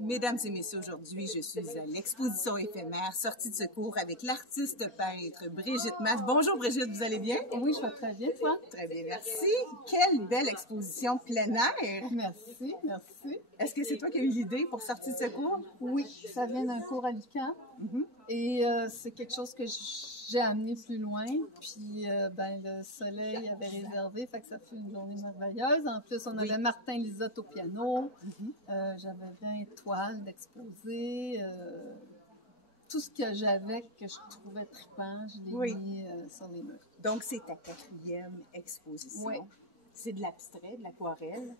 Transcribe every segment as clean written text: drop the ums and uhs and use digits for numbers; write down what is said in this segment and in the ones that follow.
Mesdames et messieurs, aujourd'hui, je suis à l'exposition éphémère Sortie de secours avec l'artiste peintre Brigitte Matt. Bonjour Brigitte, vous allez bien? Oui, je vais très bien, toi? Très bien, merci. Quelle belle exposition plein air! Merci, merci. Est-ce que c'est toi qui as eu l'idée pour Sortie de secours? Oui, ça vient d'un cours à l'UQAM. Et c'est quelque chose que j'ai amené plus loin. Puis le soleil avait réservé, fait que ça fait une journée merveilleuse. En plus, on avait Martin Lisotte au piano. J'avais 20 toiles d'exposés. Tout ce que j'avais que je trouvais trippant, je l'ai mis sur les murs. Donc, c'est ta quatrième exposition. Oui. C'est de l'abstrait, de l'aquarelle?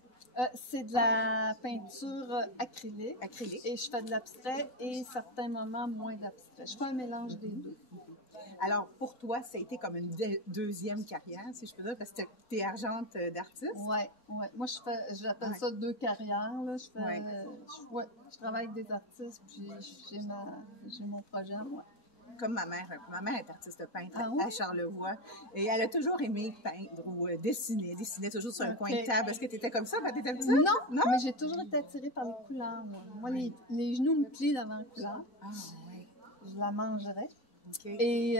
C'est de la peinture acrylique. Et je fais de l'abstrait et certains moments moins d'abstrait. Je fais un mélange des deux. Alors, pour toi, ça a été comme une deuxième carrière, si je peux dire, parce que tu es argente d'artiste? Oui, ouais. Moi, j'appelle ça deux carrières. Là. Je travaille avec des artistes, puis j'ai mon projet à moi. Comme ma mère est artiste peintre à Charlevoix, et elle a toujours aimé peindre ou dessiner toujours sur un coin de table. Est-ce que tu étais comme ça quand tu étais petite? Non, mais j'ai toujours été attirée par les couleurs. Moi, les genoux me plient devant la couleur. Ah, oui. Je la mangerais. Et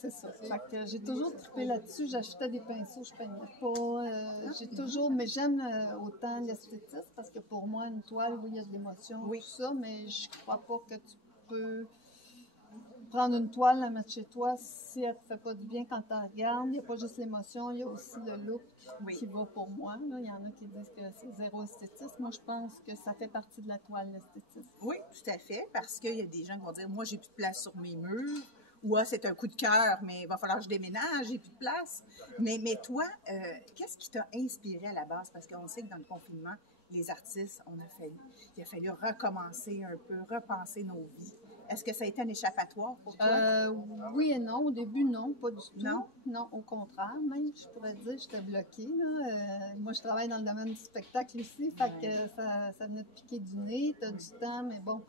c'est ça. Fait que j'ai toujours trippé là-dessus. J'achetais des pinceaux, je peignais pas. J'ai toujours, mais j'aime autant l'esthétisme parce que pour moi, une toile, oui, il y a de l'émotion, tout ça, mais je crois pas que tu peux prendre une toile, la mettre chez toi, si elle te fait pas du bien quand tu la regardes. Il n'y a pas juste l'émotion, il y a aussi le look qui va pour moi. Là. Il y en a qui disent que c'est zéro esthétisme. Moi, je pense que ça fait partie de la toile, l'esthétisme. Oui, tout à fait, parce qu'il y a des gens qui vont dire, moi, j'ai plus de place sur mes murs, ou c'est un coup de cœur, mais il va falloir que je déménage, j'ai plus de place. Mais toi, qu'est-ce qui t'a inspiré à la base? Parce qu'on sait que dans le confinement, les artistes, il a fallu recommencer un peu, repenser nos vies. Est-ce que ça a été un échappatoire pour toi? Oui et non. Au début, non, pas du tout. Non, au contraire, même, je pourrais dire, j'étais bloquée. Là. Moi, je travaille dans le domaine du spectacle ici, fait que ça venait de piquer du nez, t'as du temps, mais bon.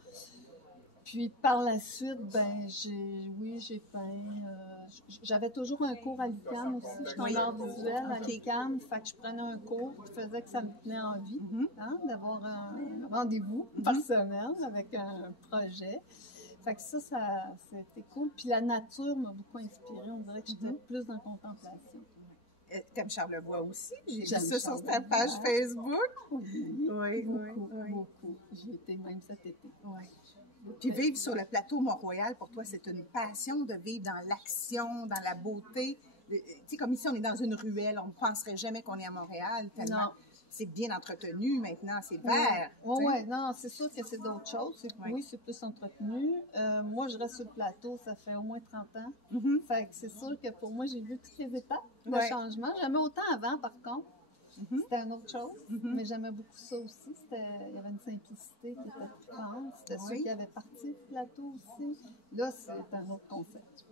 Puis par la suite, j'ai peint. J'avais toujours un cours à l'UQAM aussi. Je suis en art visuel à l'UQAM, fait que je prenais un cours qui faisait que ça me tenait envie d'avoir un rendez-vous par semaine avec un projet. Fait que ça c'était cool. Puis la nature m'a beaucoup inspirée. On dirait que j'étais plus dans la contemplation. T'aimes Charlevoix aussi? J'ai vu ça sur ta page Facebook. Oui, beaucoup. J'y étais même cet été. Oui. Puis vivre sur le plateau Mont-Royal, pour toi, c'est une passion de vivre dans l'action, dans la beauté. Tu sais, comme ici, on est dans une ruelle, on ne penserait jamais qu'on est à Montréal, tellement c'est bien entretenu maintenant, c'est vert. Oui, non, c'est sûr que c'est d'autres choses. Oui, c'est plus entretenu. Moi, je reste sur le plateau, ça fait au moins 30 ans. Fait que c'est sûr que pour moi, j'ai vu toutes les étapes de changement. J'aimais autant avant, par contre. C'était une autre chose, mais j'aimais beaucoup ça aussi. Il y avait une simplicité qui était trippante. C'était ceux qui avaient parti du plateau aussi. Là, c'est un autre concept.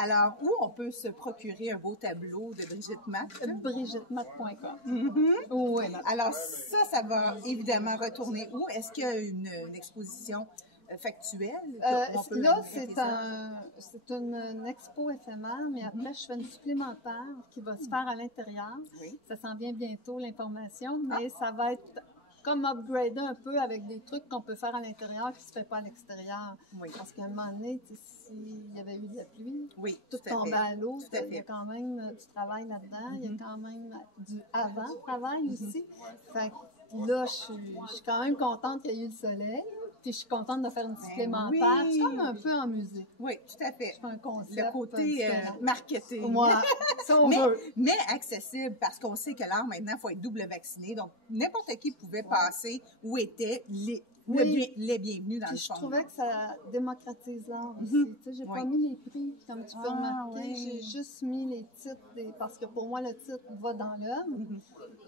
Alors, où on peut se procurer un beau tableau de Brigitte Matt? BrigitteMatt.com. Oui. Alors, ça va évidemment retourner où? Est-ce qu'il y a une exposition factuelle? Là, c'est une expo éphémère, mais après, je fais une supplémentaire qui va se faire à l'intérieur. Ça s'en vient bientôt, l'information, mais ça va être comme upgrader un peu avec des trucs qu'on peut faire à l'intérieur qui ne se fait pas à l'extérieur. Parce qu'à un moment donné, s'il y avait eu de la pluie, tout tombait à l'eau, il y a quand même du travail là-dedans, il y a quand même du avant-travail aussi. Fait que là, je suis quand même contente qu'il y ait eu le soleil. Puis je suis contente de faire une supplémentaire. C'est comme un peu en musique. Oui, tout à fait. Je fais un concept. Le côté marketing. Moi, ça on veut. Mais accessible, parce qu'on sait que l'art, maintenant, il faut être double vacciné. Donc, n'importe qui pouvait passer où étaient les bienvenus dans le fond. Je trouvais que ça démocratise l'art aussi. Tu sais, j'ai pas mis les prix, comme tu peux remarquer. J'ai juste mis les titres, parce que pour moi, le titre va dans l'œuvre.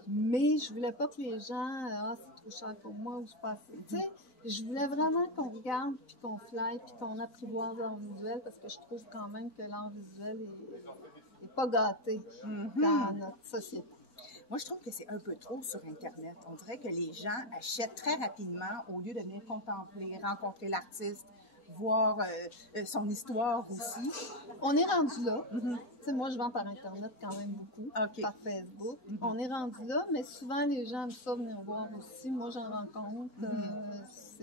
Mais je voulais pas que les gens, c'est trop cher pour moi, ou je passe. Tu sais, je voulais vraiment qu'on regarde, puis qu'on fly, puis qu'on apprivoise l'art visuel, parce que je trouve quand même que l'art visuel est pas gâté dans notre société. Moi, je trouve que c'est un peu trop sur Internet. On dirait que les gens achètent très rapidement au lieu de venir contempler, rencontrer l'artiste, voir son histoire aussi. On est rendu là. Tu sais, moi, je vends par Internet quand même beaucoup, par Facebook. On est rendu là, mais souvent, les gens aiment ça venir voir aussi. Moi, j'en rencontre.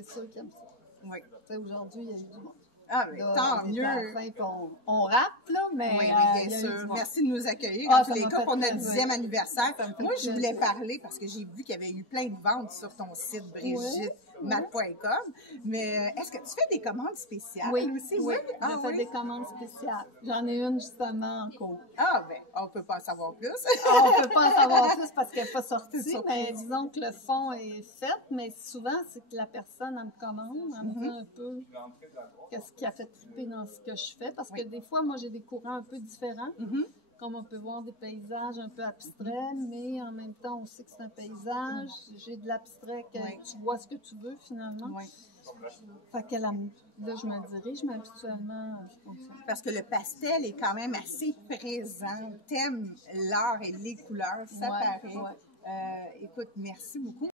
c'est sûr qu'ils aiment ça. Oui. Tu sais, aujourd'hui, il y a eu du monde. Ah, mais Là, tant on est à la mieux. fin, puis on rappe, là, mais Oui, il y oui, a bien eu sûr. du monde. Merci de nous accueillir. Ah, En tous ça les m'a cas, fait pour notre plaisir. 10e anniversaire. Ça me fait Moi, je voulais plaisir. parler parce que j'ai vu qu'il y avait eu plein de ventes sur ton site brigitte.mat.com. Mais est-ce que tu fais des commandes spéciales Oui, aussi? oui, Ah, j'ai fait des commandes spéciales. J'en ai une justement en cours. Ah, ben, on ne peut pas en savoir plus. On ne peut pas en savoir plus parce qu'elle n'est pas sortie, C'est mais surprise. disons que le fond est fait, mais souvent, c'est que la personne, elle me commande, elle me dit un peu qu'est-ce qui a fait triper dans ce que je fais, parce que des fois, moi, j'ai des courants un peu différents, comme on peut voir des paysages un peu abstraits, mais en même temps, on sait que c'est un paysage, j'ai de l'abstrait que tu vois ce que tu veux, finalement. Oui. Fait que là, je me dirige, mais habituellement, je fonctionne. Parce que le pastel est quand même assez présent. T'aimes l'art et les couleurs, ça Ouais, paraît. ouais. Écoute, merci beaucoup.